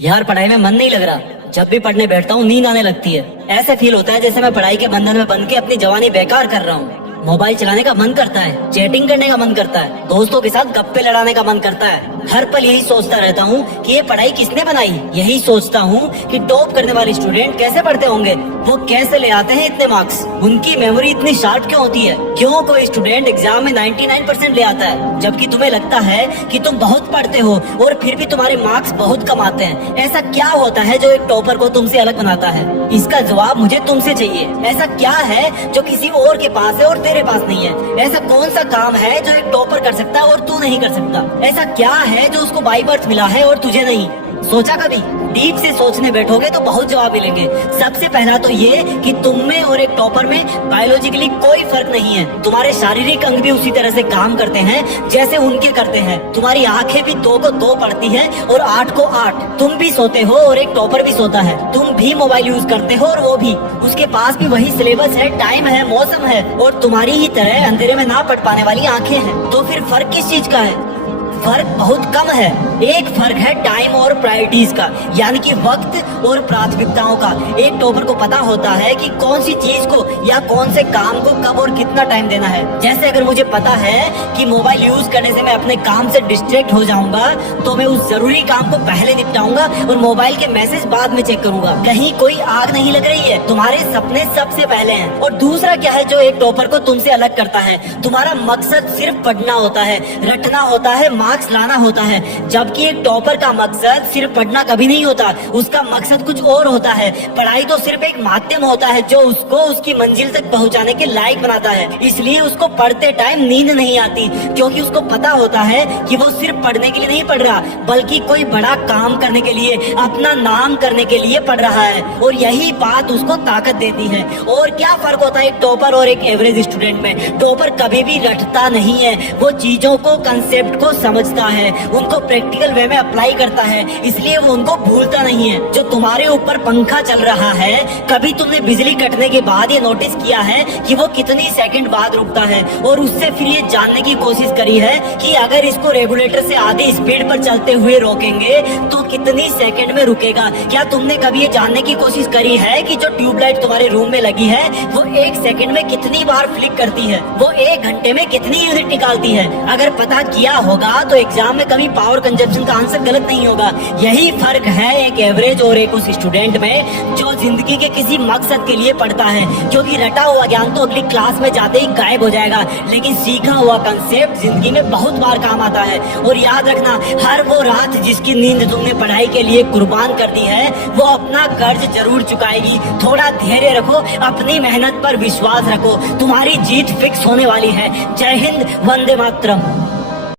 यार पढ़ाई में मन नहीं लग रहा। जब भी पढ़ने बैठता हूँ नींद आने लगती है। ऐसे फील होता है जैसे मैं पढ़ाई के बंधन में बंध के अपनी जवानी बेकार कर रहा हूँ। मोबाइल चलाने का मन करता है, चैटिंग करने का मन करता है, दोस्तों के साथ गप्पे लड़ाने का मन करता है। हर पल यही सोचता रहता हूँ कि ये पढ़ाई किसने बनाई। यही सोचता हूँ कि टॉप करने वाले स्टूडेंट कैसे पढ़ते होंगे, वो कैसे ले आते हैं इतने मार्क्स, उनकी मेमोरी इतनी शार्प क्यों होती है, क्यों कोई स्टूडेंट एग्जाम में 99% ले आता है जबकि तुम्हें लगता है कि तुम बहुत पढ़ते हो और फिर भी तुम्हारे मार्क्स बहुत कम आते हैं। ऐसा क्या होता है जो एक टॉपर को तुमसे अलग बनाता है? इसका जवाब मुझे तुमसे चाहिए। ऐसा क्या है जो किसी और के पास है और तेरे पास नहीं है? ऐसा कौन सा काम है जो एक टॉपर कर सकता है और तू नहीं कर सकता? ऐसा क्या है जो उसको बाय बर्थ मिला है और तुझे नहीं? सोचा कभी? डीप से सोचने बैठोगे तो बहुत जवाब मिलेंगे। सबसे पहला तो ये कि तुम में और एक टॉपर में बायोलॉजिकली कोई फर्क नहीं है। तुम्हारे शारीरिक अंग भी उसी तरह से काम करते हैं जैसे उनके करते हैं। तुम्हारी आंखें भी 2 को 2 पढ़ती हैं और 8 को 8। तुम भी सोते हो और एक टॉपर भी सोता है। तुम भी मोबाइल यूज करते हो और वो भी। उसके पास भी वही सिलेबस है, टाइम है, मौसम है और तुम्हारी ही तरह अंधेरे में ना पढ़ पाने वाली आंखें हैं। तो फिर फर्क किस चीज का है? फर्क बहुत कम है। एक फर्क है टाइम और प्रायोरिटीज का, यानी कि वक्त और प्राथमिकताओं का। एक टॉपर को पता होता है कि कौन सी चीज को या कौन से काम को कब और कितना टाइम देना है। जैसे अगर मुझे पता है कि मोबाइल यूज करने से मैं अपने काम से डिस्ट्रैक्ट हो जाऊंगा तो मैं उस जरूरी काम को पहले निपटाऊंगा और मोबाइल के मैसेज बाद में चेक करूंगा। कहीं कोई आग नहीं लग रही है, तुम्हारे सपने सबसे पहले हैं। और दूसरा क्या है जो एक टॉपर को तुमसे अलग करता है? तुम्हारा मकसद सिर्फ पढ़ना होता है, रटना होता है, मार्क्स लाना होता है। जबकि एक टॉपर का मकसद सिर्फ पढ़ना कभी नहीं होता, उसका मकसद कुछ और होता है। पढ़ाई तो सिर्फ एक माध्यम होता है जो उसको उसकी मंजिल तक पहुंचाने के लायक बनाता है। इसलिए उसको पढ़ते टाइम नींद नहीं आती, क्योंकि उसको पता होता है कि वो सिर्फ पढ़ने के लिए नहीं पढ़ रहा बल्कि कोई बड़ा काम करने के लिए, अपना नाम करने के लिए पढ़ रहा है। और यही बात उसको ताकत देती है। और क्या फर्क होता है एक टॉपर और एक एवरेज स्टूडेंट में? टॉपर कभी भी रटता नहीं है, वो चीजों को, कंसेप्ट को समझता है, उनको प्रैक्टिकल वे में अप्लाई करता है, इसलिए वो उनको भूलता नहीं है। जो तुम्हारे ऊपर पंखा चल रहा है, कभी तुमने बिजली कटने के बाद ये नोटिस किया है कि वो कितनी सेकंड बाद रुकता है? और उससे फिर ये जानने की कोशिश करी है कि अगर इसको रेगुलेटर से आधी स्पीड पर चलते हुए रोकेंगे तो कितनी सेकंड में रुकेगा? क्या तुमने कभी ये जानने की कोशिश करी है कि जो ट्यूबलाइट तुम्हारे रूम में लगी है वो 1 सेकंड में कितनी बार फ्लिक करती है, वो 1 घंटे में कितनी यूनिट निकालती है? अगर पता किया होगा तो एग्जाम में कभी पावर कंजप्शन का आंसर गलत नहीं होगा। यही फर्क है एक एवरेज और एक उस स्टूडेंट में जो जिंदगी के किसी मकसद के लिए पढ़ता है। क्योंकि रटा हुआ ज्ञान तो अगली क्लास में जाते ही गायब हो जाएगा, लेकिन सीखा हुआ कंसेप्ट जिंदगी में बहुत बार काम आता है। और याद रखना, हर वो रात जिसकी नींद तुमने पढ़ाई के लिए कुर्बान कर दी है वो अपना कर्ज जरूर चुकाएगी। थोड़ा धैर्य रखो, अपनी मेहनत पर विश्वास रखो, तुम्हारी जीत फिक्स होने वाली है। जय हिंद, वंदे मातरम।